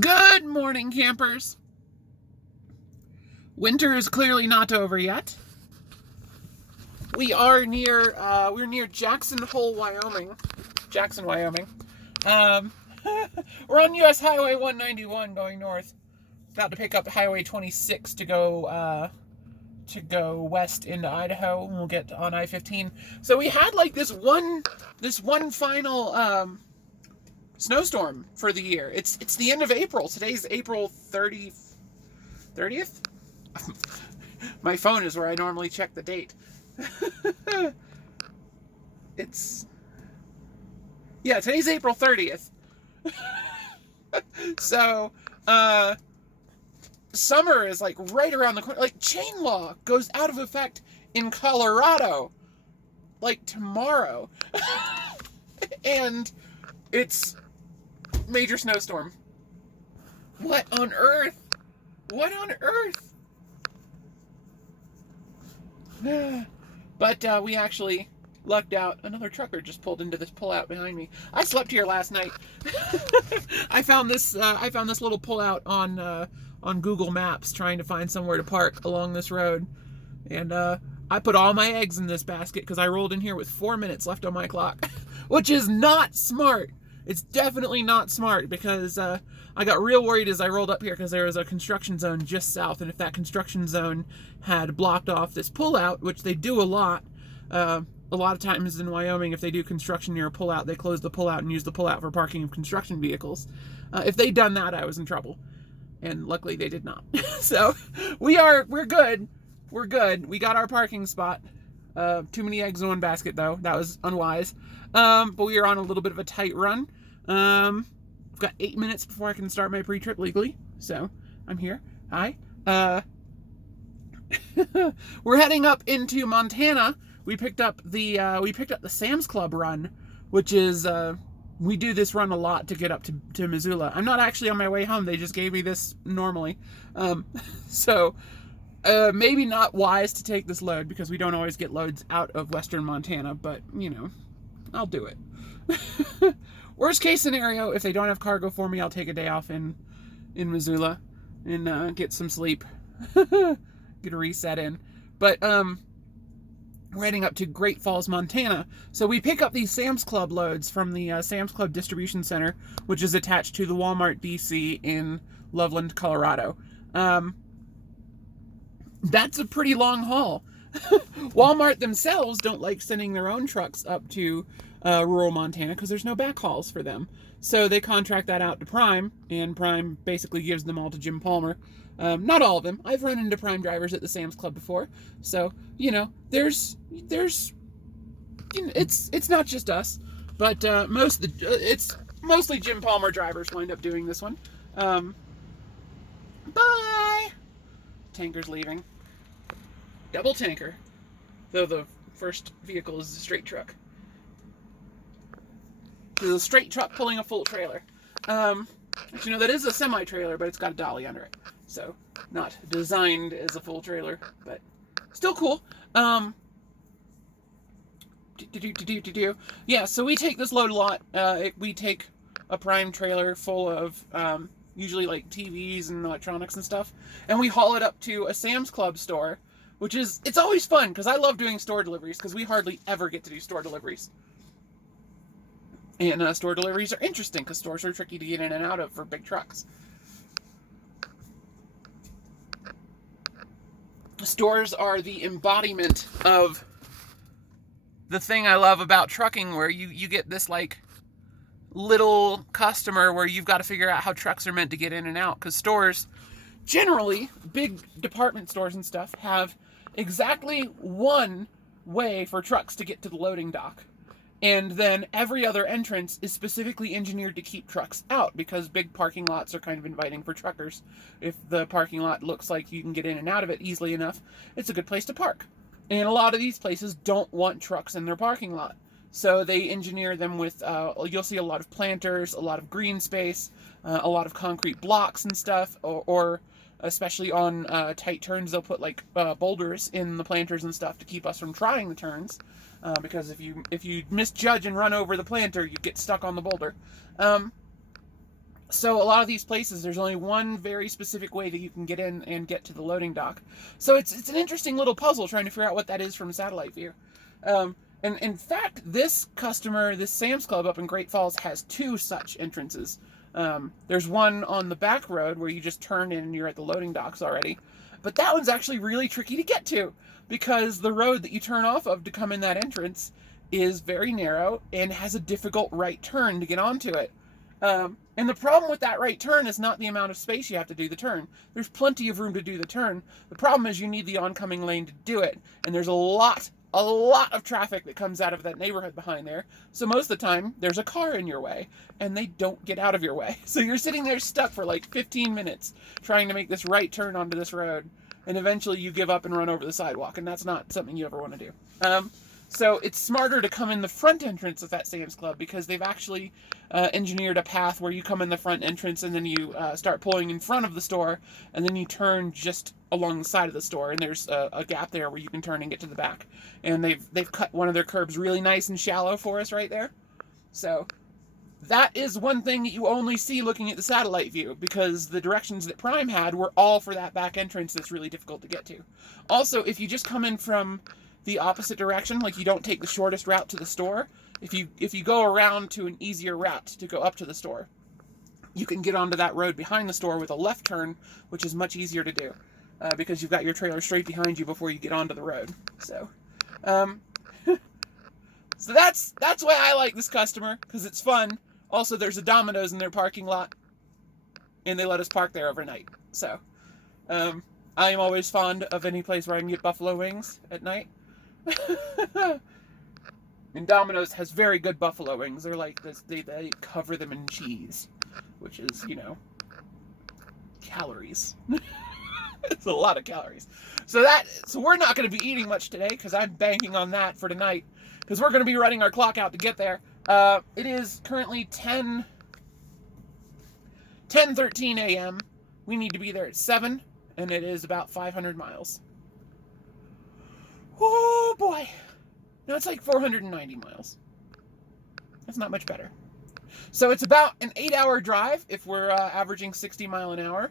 Good morning, campers. Winter is clearly not over yet. We are near, we're near Jackson Hole, Wyoming. Jackson, Wyoming. We're on US Highway 191 going north. About to pick up Highway 26 to go west into Idaho, and we'll get on I-15. So we had like this one final snowstorm for the year. It's the end of April. Today's April 30th. My phone is where I normally check the date. Today's April 30th. So, summer is like right around the corner. Like, chain law goes out of effect in Colorado like tomorrow. And it's major snowstorm. What on earth? What on earth? But we actually lucked out. Another trucker just pulled into this pullout behind me. I slept here last night. I found this little pullout on Google Maps trying to find somewhere to park along this road, and I put all my eggs in this basket because I rolled in here with 4 minutes left on my clock, which is not smart. It's definitely not smart, because I got real worried as I rolled up here because there was a construction zone just south, and if that construction zone had blocked off this pullout, which they do a lot of times in Wyoming, if they do construction near a pullout, they close the pullout and use the pullout for parking of construction vehicles. If they'd done that, I was in trouble, and luckily they did not. So we're good. We're good. We got our parking spot. Too many eggs in one basket, though. That was unwise. But we are on a little bit of a tight run. I've got 8 minutes before I can start my pre-trip legally, so I'm here. Hi. We're heading up into Montana. We picked up the Sam's Club run, which is we do this run a lot to get up to Missoula. I'm not actually on my way home. They just gave me this normally, so. Maybe not wise to take this load because we don't always get loads out of western Montana, but, you know, I'll do it. Worst case scenario, if they don't have cargo for me, I'll take a day off in Missoula and get some sleep. Get a reset in. But we're heading up to Great Falls, Montana. So we pick up these Sam's Club loads from the Sam's Club Distribution Center, which is attached to the Walmart DC in Loveland, Colorado. That's a pretty long haul. Walmart themselves don't like sending their own trucks up to rural Montana because there's no backhauls for them. So they contract that out to Prime, and Prime basically gives them all to Jim Palmer. Not all of them. I've run into Prime drivers at the Sam's Club before. So, you know, there's you know, it's not just us, but it's mostly Jim Palmer drivers wind up doing this one. Bye! Tanker's leaving. Double tanker. Though the first vehicle is a straight truck. There's a straight truck pulling a full trailer. You know, that is a semi-trailer, but it's got a dolly under it. So, not designed as a full trailer, but still cool. Yeah, so we take this load a lot. We take a Prime trailer full of usually like TVs and electronics and stuff, and we haul it up to a Sam's Club store, which is, it's always fun because I love doing store deliveries because we hardly ever get to do store deliveries. And store deliveries are interesting because stores are tricky to get in and out of for big trucks. Stores are the embodiment of the thing I love about trucking, where you get this like little customer where you've got to figure out how trucks are meant to get in and out, because stores, generally big department stores and stuff, have exactly one way for trucks to get to the loading dock, and then every other entrance is specifically engineered to keep trucks out, because big parking lots are kind of inviting for truckers. If the parking lot looks like you can get in and out of it easily enough, it's a good place to park. And a lot of these places don't want trucks in their parking lot. So they engineer them with, you'll see a lot of planters, a lot of green space, a lot of concrete blocks and stuff, or especially on tight turns, they'll put like boulders in the planters and stuff to keep us from trying the turns. Because if you misjudge and run over the planter, you get stuck on the boulder. So a lot of these places, there's only one very specific way that you can get in and get to the loading dock. So it's an interesting little puzzle trying to figure out what that is from satellite view. And in fact, this customer, this Sam's Club up in Great Falls, has 2 such entrances. There's one on the back road where you just turn in and you're at the loading docks already. But that one's actually really tricky to get to because the road that you turn off of to come in that entrance is very narrow and has a difficult right turn to get onto it. And the problem with that right turn is not the amount of space you have to do the turn. There's plenty of room to do the turn. The problem is you need the oncoming lane to do it. And there's a lot of traffic that comes out of that neighborhood behind there. So most of the time, there's a car in your way, and they don't get out of your way. So you're sitting there stuck for like 15 minutes trying to make this right turn onto this road, and eventually you give up and run over the sidewalk, and that's not something you ever want to do. So it's smarter to come in the front entrance of that Sam's Club because they've actually engineered a path where you come in the front entrance and then you start pulling in front of the store and then you turn just along the side of the store, and there's a gap there where you can turn and get to the back. And they've cut one of their curbs really nice and shallow for us right there. So that is one thing that you only see looking at the satellite view because the directions that Prime had were all for that back entrance that's really difficult to get to. Also, if you just come in from the opposite direction, like you don't take the shortest route to the store, if you go around to an easier route to go up to the store, you can get onto that road behind the store with a left turn, which is much easier to do because you've got your trailer straight behind you before you get onto the road. So so that's why I like this customer, because it's fun. Also, there's a Domino's in their parking lot and they let us park there overnight. So I am always fond of any place where I can get buffalo wings at night. And Domino's has very good buffalo wings. They're like this, they cover them in cheese, which is, calories. It's a lot of calories. So we're not going to be eating much today because I'm banking on that for tonight because we're going to be running our clock out to get there. It is currently 10:13 a.m. We need to be there at 7, and it is about 500 miles. Oh boy. No, it's like 490 miles. That's not much better. So it's about an 8-hour drive if we're averaging 60 mile an hour.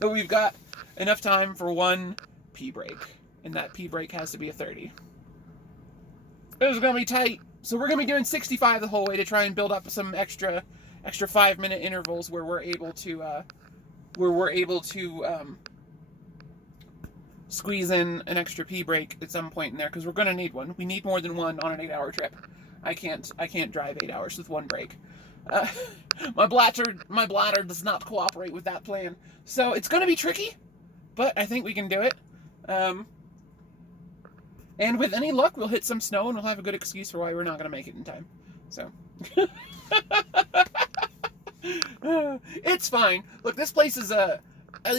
So we've got enough time for one pee break, and that pee break has to be a 30. This is going to be tight. So we're going to be doing 65 the whole way to try and build up some extra 5-minute intervals where we're able to squeeze in an extra pee break at some point in there, because we're going to need one. We need more than one on an 8-hour trip. I can't drive 8 hours with one break. My bladder does not cooperate with that plan. So it's going to be tricky, but I think we can do it. And with any luck, we'll hit some snow and we'll have a good excuse for why we're not going to make it in time. So it's fine. Look, this place is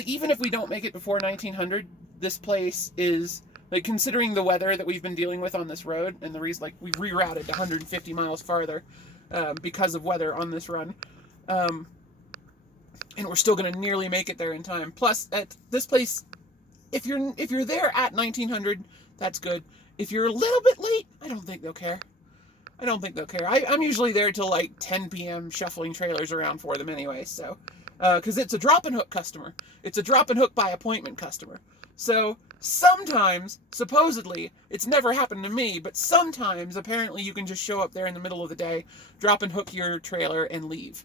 even if we don't make it before 1900, this place is, like, considering the weather that we've been dealing with on this road and the reason, like, we rerouted 150 miles farther because of weather on this run, and we're still going to nearly make it there in time. Plus, at this place, if you're there at 1900, that's good. If you're a little bit late, I don't think they'll care. I'm usually there till like 10 p.m. shuffling trailers around for them anyway, so because it's a drop and hook customer. It's a drop and hook by appointment customer. So sometimes, supposedly, it's never happened to me, but sometimes, apparently, you can just show up there in the middle of the day, drop and hook your trailer, and leave.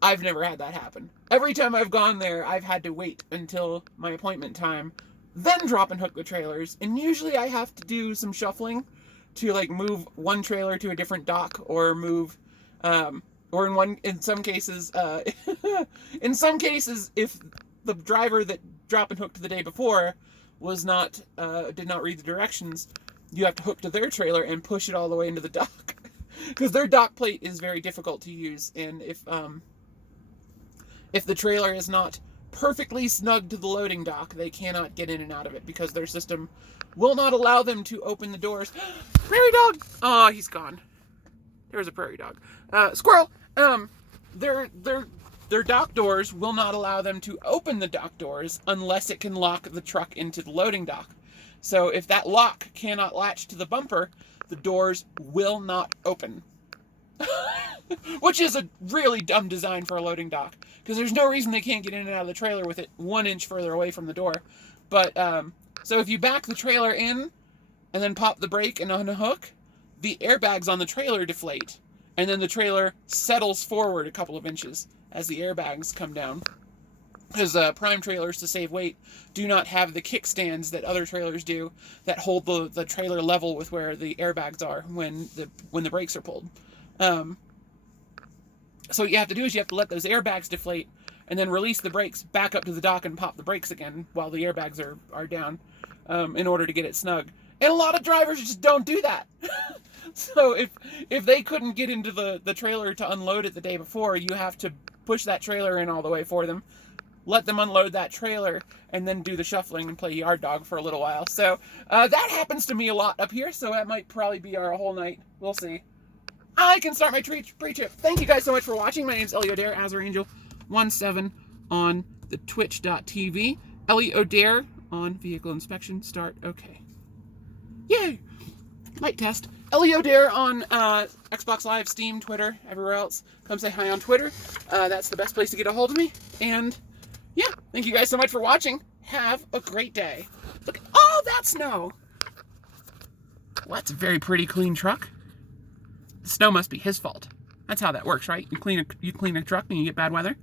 I've never had that happen. Every time I've gone there, I've had to wait until my appointment time, then drop and hook the trailers, and usually I have to do some shuffling to, like, move one trailer to a different dock, or move, or in some cases, if the driver that drop and hooked the day before did not read the directions, you have to hook to their trailer and push it all the way into the dock, because their dock plate is very difficult to use, and if the trailer is not perfectly snug to the loading dock, they cannot get in and out of it because their system will not allow them to open the doors. Prairie dog! Oh, he's gone. There's a prairie dog. Squirrel! Their dock doors will not allow them to open the dock doors unless it can lock the truck into the loading dock. So if that lock cannot latch to the bumper, the doors will not open. which is a really dumb design for a loading dock, because there's no reason they can't get in and out of the trailer with it 1 inch further away from the door. But so if you back the trailer in and then pop the brake and unhook, the airbags on the trailer deflate, and then the trailer settles forward a couple of inches as the airbags come down. Because prime trailers, to save weight, do not have the kickstands that other trailers do that hold the trailer level with where the airbags are when the brakes are pulled. So what you have to do is you have to let those airbags deflate and then release the brakes back up to the dock and pop the brakes again while the airbags are down in order to get it snug. And a lot of drivers just don't do that. So if they couldn't get into the trailer to unload it the day before, you have to push that trailer in all the way for them, let them unload that trailer, and then do the shuffling and play yard dog for a little while. So that happens to me a lot up here, so that might probably be our whole night. We'll see. I can start my pre-trip. Thank you guys so much for watching. My name's Ellie O'Dare, AzerAngel17 on the twitch.tv. Ellie O'Dare on vehicle inspection. Start. Okay. Yay! Mic test. Ellie O'Dare on Xbox Live, Steam, Twitter, everywhere else. Come say hi on Twitter. That's the best place to get a hold of me. And yeah, thank you guys so much for watching. Have a great day. Look at all that snow. Well, that's a very pretty, clean truck. The snow must be his fault. That's how that works, right? You clean a truck and you get bad weather.